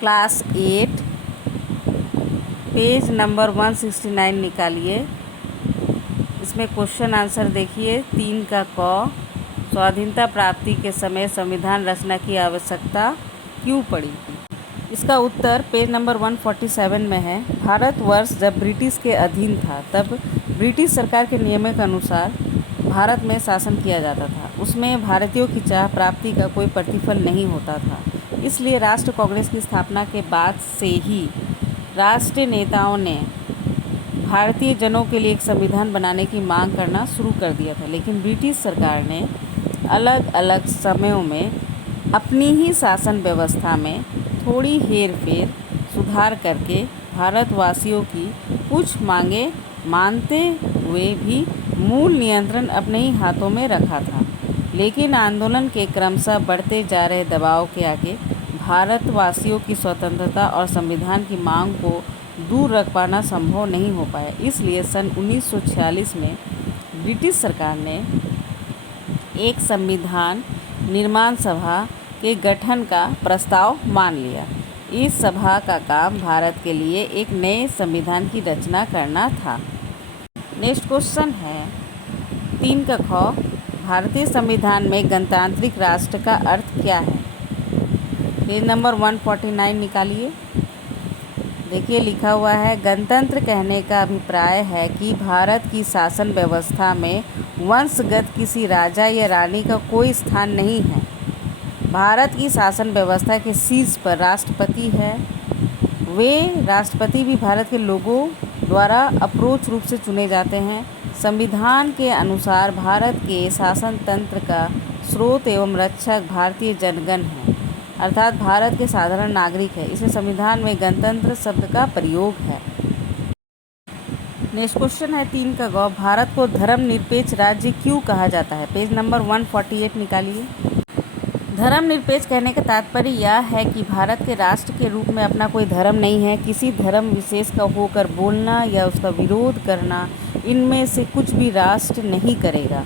Class 8 page number 169 निकालिए। इसमें question answer देखिए। 3 का क, स्वाधीनता प्राप्ति के समय संविधान रचना की आवश्यकता क्यों पड़ी? इसका उत्तर पेज नंबर 147 में है। भारतवर्ष जब ब्रिटिश के अधीन था तब ब्रिटिश सरकार के नियमों के अनुसार भारत में शासन किया जाता था। उसमें भारतीयों की चाह प्राप्ति का कोई प्रतिफल नहीं होता था। इसलिए राष्ट्र कांग्रेस की स्थापना के बाद से ही राष्ट्रीय नेताओं ने भारतीय जनों के लिए एक संविधान बनाने की मांग करना शुरू कर दिया था। लेकिन ब्रिटिश सरकार ने अलग अलग समयों में अपनी ही शासन व्यवस्था में थोड़ी हेरफेर सुधार करके भारतवासियों की कुछ मांगें मानते हुए भी मूल नियंत्रण अपने ही हाथों में रखा था। लेकिन आंदोलन के क्रमशः बढ़ते जा रहे दबाव के आगे भारतवासियों की स्वतंत्रता और संविधान की मांग को दूर रख पाना संभव नहीं हो पाया। इसलिए सन 1946 में ब्रिटिश सरकार ने एक संविधान निर्माण सभा के गठन का प्रस्ताव मान लिया। इस सभा का काम भारत के लिए एक नए संविधान की रचना करना था। नेक्स्ट क्वेश्चन है 3 का ख, भारतीय संविधान में गणतांत्रिक राष्ट्र का अर्थ क्या है? पेज नंबर 149 निकालिए। देखिए लिखा हुआ है, गणतंत्र कहने का अभिप्राय है कि भारत की शासन व्यवस्था में वंशगत किसी राजा या रानी का कोई स्थान नहीं है। भारत की शासन व्यवस्था के शीर्ष पर राष्ट्रपति है। वे राष्ट्रपति भी भारत के लोगों द्वारा अप्रोच रूप से चुने जाते हैं। संविधान के अनुसार भारत के शासन तंत्र का स्रोत एवं रक्षक भारतीय जनगण है, अर्थात भारत के साधारण नागरिक है। इसे संविधान में गणतंत्र शब्द का प्रयोग है। नेक्स्ट क्वेश्चन है 3 का ग, भारत को धर्मनिरपेक्ष राज्य क्यों कहा जाता है? पेज नंबर 148 निकालिए। धर्मनिरपेक्ष कहने का तात्पर्य यह है कि भारत के राष्ट्र के रूप में अपना कोई धर्म नहीं है। किसी धर्म विशेष का होकर बोलना या उसका विरोध करना, इनमें से कुछ भी राष्ट्र नहीं करेगा।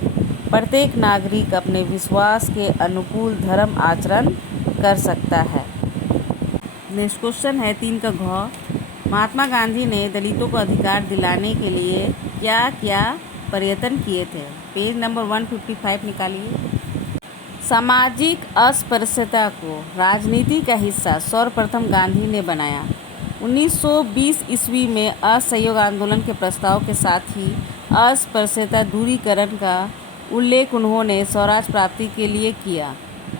प्रत्येक नागरिक अपने विश्वास के अनुकूल धर्म आचरण कर सकता है। नेक्स्ट क्वेश्चन है 3 का घ, महात्मा गांधी ने दलितों को अधिकार दिलाने के लिए क्या क्या प्रयत्न किए थे? पेज नंबर 155 निकालिए। सामाजिक अस्पृश्यता को राजनीति का हिस्सा सर्वप्रथम गांधी ने बनाया। 1920 ईस्वी में असहयोग आंदोलन के प्रस्ताव के साथ ही अस्पृश्यता दूरीकरण का उल्लेख उन्होंने स्वराज प्राप्ति के लिए किया।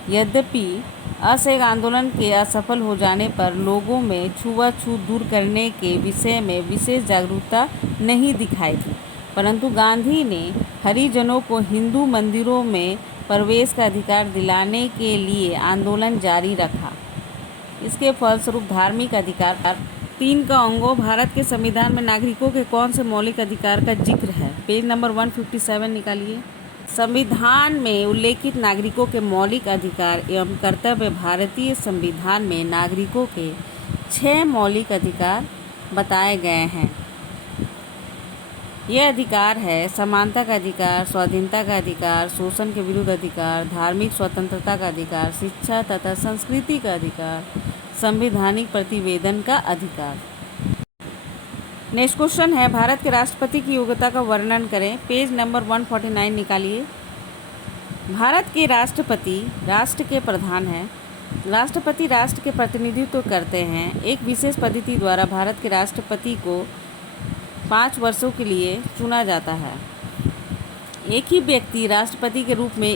यद्यपि असहयोग आंदोलन के असफल हो जाने पर लोगों में छुआछूत दूर करने के विषय में विशेष जागरूकता नहीं दिखाई दी, परंतु गांधी ने हरिजनों को हिंदू मंदिरों में प्रवेश का अधिकार दिलाने के लिए आंदोलन जारी रखा। इसके फलस्वरूप धार्मिक अधिकार 3 का अंगों, भारत के संविधान में नागरिकों के कौन से मौलिक अधिकार का जिक्र है? पेज नंबर 157 निकालिए। संविधान में उल्लेखित नागरिकों के मौलिक अधिकार एवं कर्तव्य भारतीय संविधान में नागरिकों के 6 मौलिक अधिकार बताए गए हैं। ये अधिकार है समानता का अधिकार, स्वाधीनता का अधिकार, शोषण के विरुद्ध अधिकार, धार्मिक स्वतंत्रता का अधिकार, शिक्षा तथा संस्कृति का अधिकार, संवैधानिक प्रतिवेदन का अधिकार। नेक्स्ट क्वेश्चन है, भारत के राष्ट्रपति की योग्यता का वर्णन करें। पेज नंबर 149 निकालिए। भारत के राष्ट्रपति राष्ट्र के प्रधान हैं। राष्ट्रपति राष्ट्र के प्रतिनिधित्व करते हैं। एक विशेष पद्धति द्वारा भारत के राष्ट्रपति को 5 वर्षों के लिए चुना जाता है। एक ही व्यक्ति राष्ट्रपति के रूप में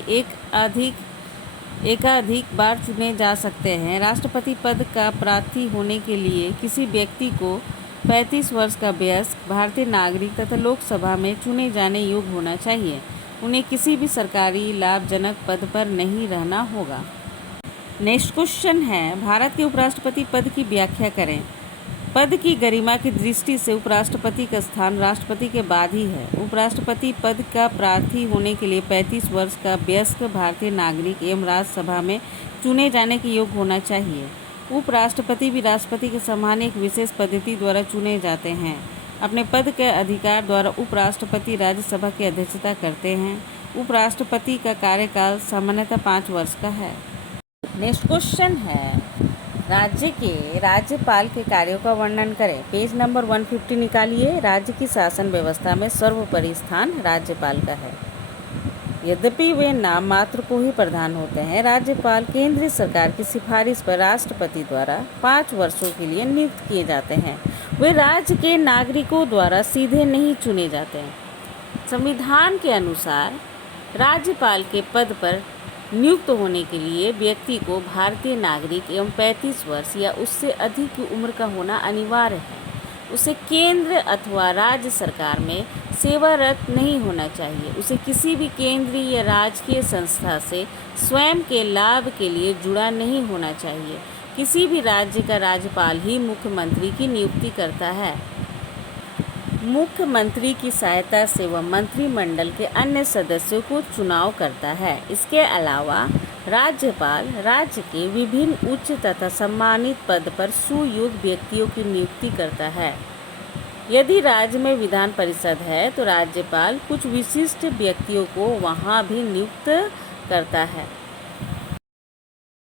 एकाधिक बार चुने जा सकते हैं। राष्ट्रपति पद का प्रार्थी होने के लिए किसी व्यक्ति को 35 वर्ष का वयस्क भारतीय नागरिक तथा लोकसभा में चुने जाने योग्य होना चाहिए। उन्हें किसी भी सरकारी लाभजनक पद पर नहीं रहना होगा। नेक्स्ट क्वेश्चन है, भारत के उपराष्ट्रपति पद की व्याख्या करें। पद की गरिमा की दृष्टि से उपराष्ट्रपति का स्थान राष्ट्रपति के बाद ही है। उपराष्ट्रपति पद का प्रार्थी होने के लिए 35 वर्ष का वयस्क भारतीय नागरिक एवं राज्यसभा में चुने जाने के योग्य होना चाहिए। उपराष्ट्रपति भी राष्ट्रपति के समान एक विशेष पद्धति द्वारा चुने जाते हैं। अपने पद के अधिकार द्वारा उपराष्ट्रपति राज्यसभा की अध्यक्षता करते हैं। उपराष्ट्रपति का कार्यकाल सामान्यतः 5 वर्ष का है। नेक्स्ट क्वेश्चन है, राज्य के राज्यपाल के कार्यों का वर्णन करें। पेज नंबर 150 निकालिए। राज्य की शासन व्यवस्था में सर्वोपरि स्थान राज्यपाल का है। यद्यपि वे नाम मात्र को ही प्रधान होते हैं, राज्यपाल केंद्रीय सरकार की सिफारिश पर राष्ट्रपति द्वारा 5 वर्षों के लिए नियुक्त किए जाते हैं। वे राज्य के नागरिकों द्वारा सीधे नहीं चुने जाते हैं। संविधान के अनुसार राज्यपाल के पद पर नियुक्त होने के लिए व्यक्ति को भारतीय नागरिक एवं 35 वर्ष या उससे अधिक की उम्र का होना अनिवार्य है। उसे केंद्र अथवा राज्य सरकार में सेवारत नहीं होना चाहिए। उसे किसी भी केंद्रीय या राजकीय संस्था से स्वयं के लाभ के लिए जुड़ा नहीं होना चाहिए। किसी भी राज्य का राज्यपाल ही मुख्यमंत्री की नियुक्ति करता है। मुख्यमंत्री की सहायता से वह मंत्रिमंडल के अन्य सदस्यों को चुनाव करता है। इसके अलावा राज्यपाल राज्य के विभिन्न उच्च तथा सम्मानित पद पर सुयोग्य व्यक्तियों की नियुक्ति करता है। यदि राज्य में विधान परिषद है तो राज्यपाल कुछ विशिष्ट व्यक्तियों को वहां भी नियुक्त करता है।